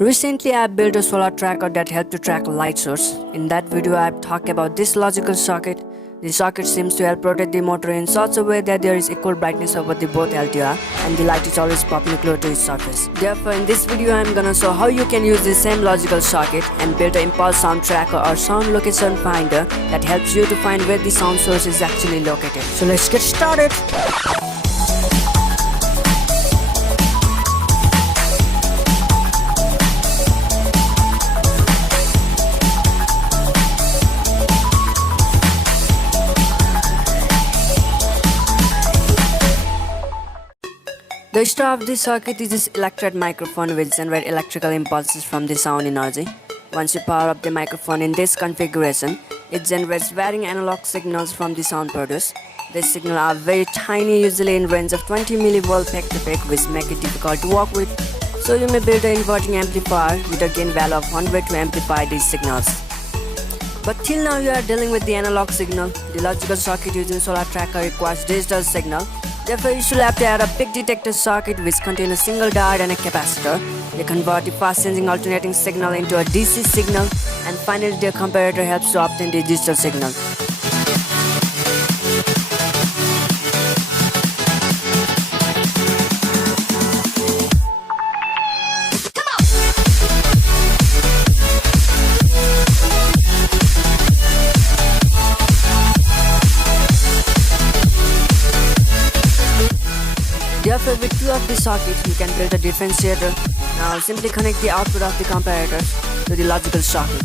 Recently, I built a solar tracker that helped to track a light source. In that video, I have talked about this logical socket. The socket seems to help rotate the motor in such a way that there is equal brightness over the both LTR and the light is always perpendicular to its surface. Therefore, in this video, I am gonna show how you can use the same logical socket and build an impulse sound tracker or sound location finder that helps you to find where the sound source is actually located. So let's get started. The star of this circuit is this ELECTRET microphone which generates electrical impulses from the sound energy. Once you power up the microphone in this configuration, it generates varying analog signals from the sound produced. These signals are very tiny, usually in range of 20 mV peak to peak, which make it difficult to work with. So you may build an inverting amplifier with a gain value of 100 to amplify these signals. But till now you are dealing with the analog signal. The logical circuit using solar tracker requires digital signal. Therefore, you should have to add a peak detector circuit which contains a single diode and a capacitor. They convert the fast-changing alternating signal into a DC signal, and finally the comparator helps to obtain the digital signal. Therefore, with two of the sockets, you can build a differentiator. Now simply connect the output of the comparator to the logical socket.